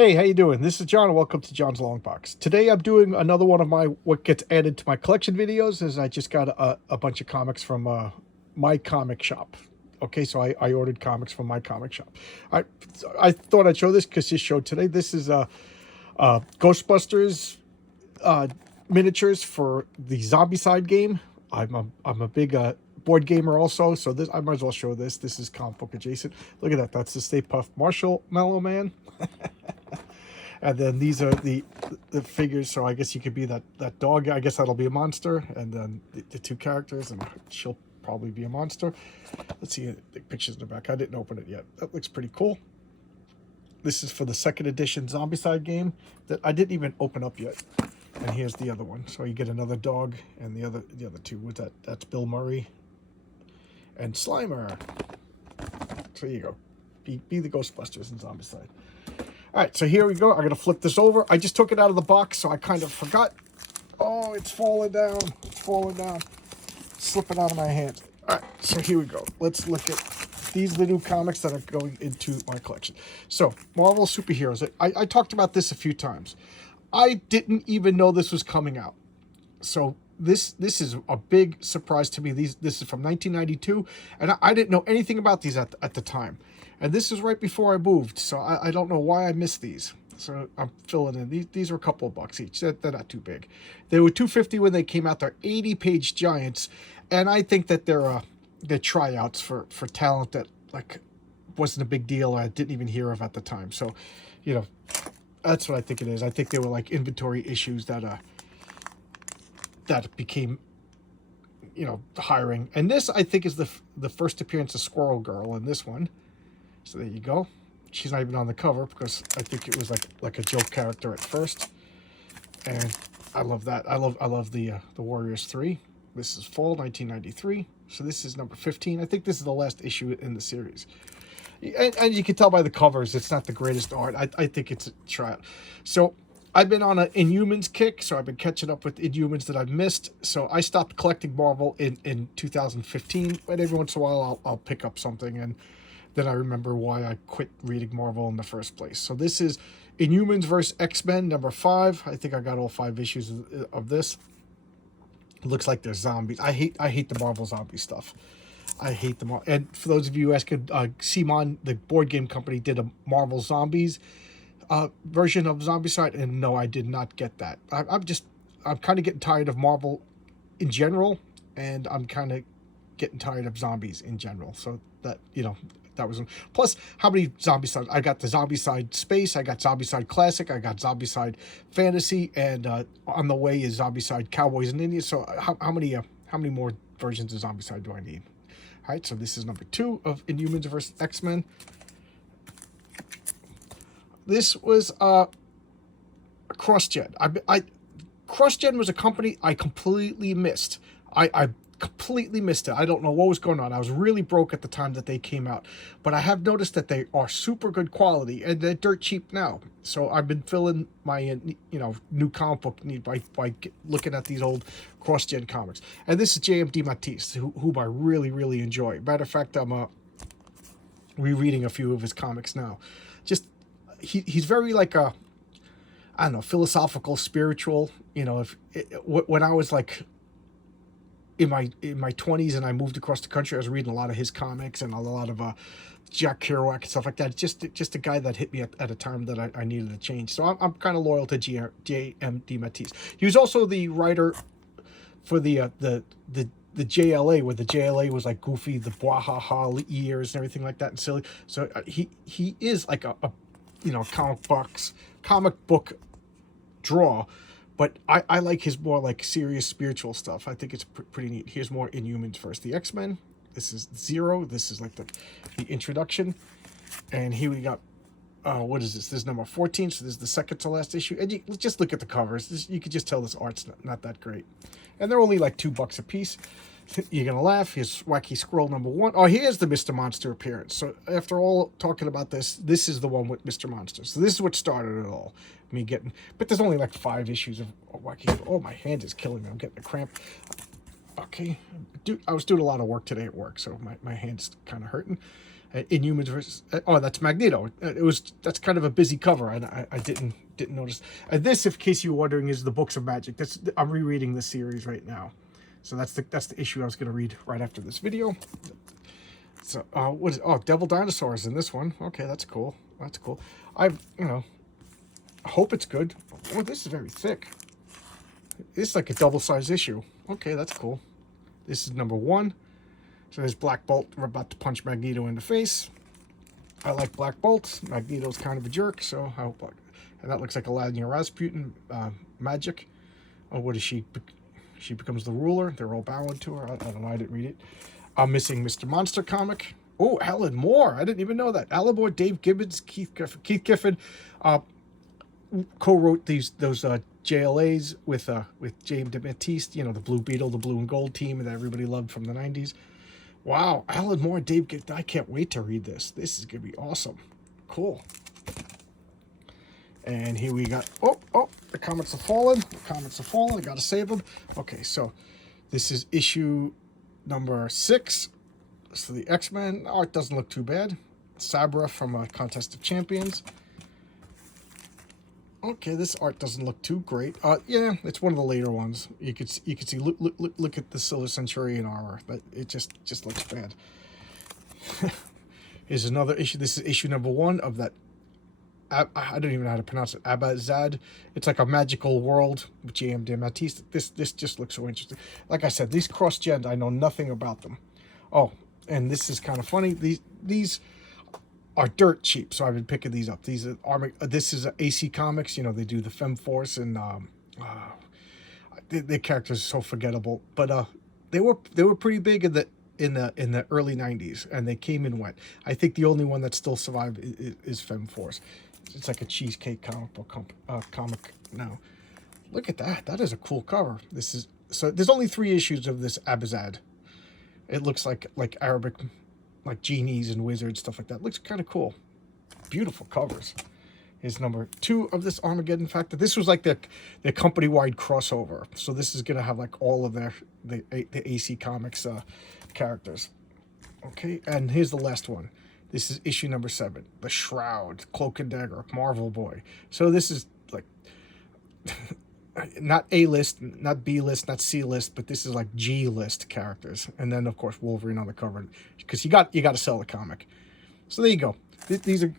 Hey, how you doing? This is John, and welcome to John's Long Box. Today I'm doing another one of my what gets added to my collection videos. Is I just got a bunch of comics from my comic shop. Okay, so I ordered comics from my comic shop. I I thought I'd show this because this showed today. This is Ghostbusters uh, miniatures for the Zombie Side game. I'm a big board gamer also, so this I might as well show this. This is comic book adjacent. Look at that. That's the Stay Puft Marshall Mellow Man. And then these are the figures, so I guess you could be that dog. I guess that'll be a monster. And then the two characters, and she'll probably be a monster. Let's see the pictures in the back. I didn't open it yet. That looks pretty cool. This is for the second edition Zombicide game that I didn't even open up yet. And here's the other one. So you get another dog, and the other two with that's Bill Murray and Slimer. So there you go. Be the Ghostbusters in Zombicide. All right, so here we go. I'm going to flip this over. I just took it out of the box, so I kind of forgot. Oh, it's falling down. It's falling down. It's slipping out of my hands. All right, so here we go. Let's look at these are the new comics that are going into my collection. So, Marvel Superheroes. I talked about this a few times. I didn't even know this was coming out. So this is a big surprise to me. This is from 1992, and I didn't know anything about these at the time. And this is right before I moved, so I don't know why I missed these. So I'm filling in. These are a couple of bucks each. They're not too big. They were $2.50 when they came out. They're 80-page giants, and I think that they're tryouts for talent that like wasn't a big deal or I didn't even hear of at the time. So, you know, that's what I think it is. I think they were like inventory issues that became, you know, hiring. And this I think is the first appearance of Squirrel Girl in this one. So there you go. She's not even on the cover because I think it was like a joke character at first. And I love that. I love the Warriors 3. This is fall 1993. So this is number 15. I think this is the last issue in the series. And you can tell by the covers, it's not the greatest art. I think it's a tryout. So I've been on an Inhumans kick, so I've been catching up with Inhumans that I've missed. So I stopped collecting Marvel in 2015, but every once in a while I'll pick up something, and then I remember why I quit reading Marvel in the first place. So this is Inhumans vs. X-Men, number 5. I think I got all 5 issues of this. It looks like there's zombies. I hate the Marvel zombie stuff. I hate them all. And for those of you asking, Simon, the board game company, did a Marvel Zombies version of Zombicide, and no, I did not get that. I'm kind of getting tired of Marvel in general, and I'm kind of getting tired of zombies in general. So that, you know, that was plus how many Zombicide? I got the Zombicide Space, I got Zombicide Classic, I got Zombicide Fantasy, and on the way is Zombicide Cowboys and Indians. So how many more versions of Zombicide do I need? All right, so this is number 2 of Inhumans vs. X-Men. This was CrossGen. CrossGen was a company I completely missed. I completely missed it. I don't know what was going on. I was really broke at the time that they came out. But I have noticed that they are super good quality, and they're dirt cheap now. So I've been filling my new comic book need by looking at these old CrossGen comics. And this is J.M. DeMatteis, whom I really, really enjoy. Matter of fact, I'm rereading a few of his comics now. Just, he's very like a, I don't know, philosophical, spiritual. You know, when I was like in my 20s and I moved across the country, I was reading a lot of his comics and a lot of Jack Kerouac and stuff like that. Just a guy that hit me at a time that I needed a change. So I'm kind of loyal to J.M. DeMatteis. He was also the writer for the JLA, where the JLA was like goofy, the bwahaha ears and everything like that, and silly. So he is like a comic book draw. But I like his more like serious spiritual stuff. I think it's pretty neat. Here's more Inhumans first. The X-Men. This is Zero. This is like the introduction. And here we got, what is this? This is number 14. So this is the second to last issue. And just look at the covers. You could just tell this art's not that great. And they're only like $2 a piece. You're going to laugh. Here's Wacky Squirrel number 1. Oh, here's the Mr. Monster appearance. So after all talking about this is the one with Mr. Monster. So this is what started it all. Me getting, but there's only like 5 issues of Wacky. Oh, my hand is killing me. I'm getting a cramp. Okay. I was doing a lot of work today at work, so my hand's kind of hurting. Inhumans versus. Oh, that's Magneto. That's kind of a busy cover, and I didn't notice. This, in case you were wondering, is the Books of Magic. I'm rereading the series right now, so that's the issue I was going to read right after this video. So what is? Oh, Devil Dinosaurs in this one. Okay, that's cool. That's cool. I hope it's good. Oh, this is very thick. It's like a double-sized issue. Okay, that's cool. This is number 1. So there's Black Bolt. We're about to punch Magneto in the face. I like Black Bolt. Magneto's kind of a jerk, so I hope. And that looks like Aladdin Rasputin magic. Oh, what is she? She becomes the ruler. They're all bowing to her. I don't know. I didn't read it. I'm missing Mr. Monster comic. Oh, Alan Moore. I didn't even know that. Alan Moore, Dave Gibbons, Keith Giffen co-wrote those JLAs with James DeMatteis. You know, the Blue Beetle, the Blue and Gold team that everybody loved from the 90s. Wow, Alan Moore, Dave Gibbons. I can't wait to read this. This is going to be awesome. Cool. And here we got, the comics have fallen. The comics have fallen. I got to save them. Okay, so this is issue number 6. So the X-Men art doesn't look too bad. Sabra from Contest of Champions. Okay, this art doesn't look too great. Yeah, it's one of the later ones. You could see. Look at the Silver Centurion armor, but it just looks bad. Here's another issue. This is issue number 1 of that. I don't even know how to pronounce it. Abazad. It's like a magical world with J.M. DeMatteis. This just looks so interesting. Like I said, these cross-gen, I know nothing about them. Oh, and this is kind of funny. These are dirt cheap, so I've been picking these up. These are this is AC Comics. You know, they do the Femforce, and the characters are so forgettable. But they were pretty big in the early 90s, and they came and went. I think the only one that still survived is Femforce. It's like a cheesecake comic book comic now. Look at that. That is a cool cover. So there's only 3 issues of this Abazad. It looks like Arabic, like genies and wizards, stuff like that. Looks kind of cool. Beautiful covers. Here's number 2 of this Armageddon Factor. This was like their company-wide crossover. So this is gonna have like all of the AC Comics characters. Okay, and here's the last one. This is issue number 7, The Shroud, Cloak and Dagger, Marvel Boy. So this is like not A-list, not B-list, not C-list, but this is like G-list characters. And then of course Wolverine on the cover, because you got to sell the comic. So there you go. These are,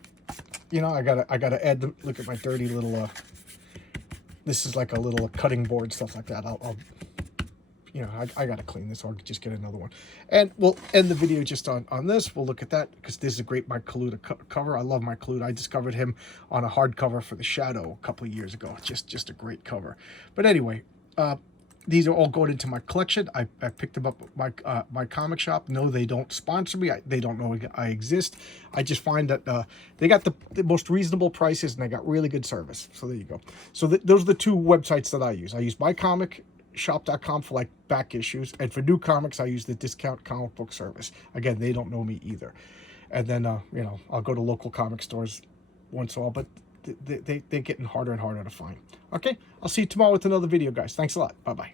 you know, I gotta add them. Look at my dirty little. This is like a little cutting board, stuff like that. I'll you know, I got to clean this or just get another one. And we'll end the video just on this. We'll look at that because this is a great Mike Kaluta cover. I love Mike Kaluta. I discovered him on a hardcover for The Shadow a couple of years ago. Just a great cover. But anyway, these are all going into my collection. I picked them up at my comic shop. No, they don't sponsor me. They don't know I exist. I just find that they got the most reasonable prices and they got really good service. So there you go. So those are the two websites that I use. I use mycomicshop.com for like back issues, and for new comics I use the Discount Comic Book Service. Again, they don't know me either. And then you know, I'll go to local comic stores once in a while, but they're getting harder and harder to find. Okay, I'll see you tomorrow with another video, guys. Thanks a lot. Bye bye.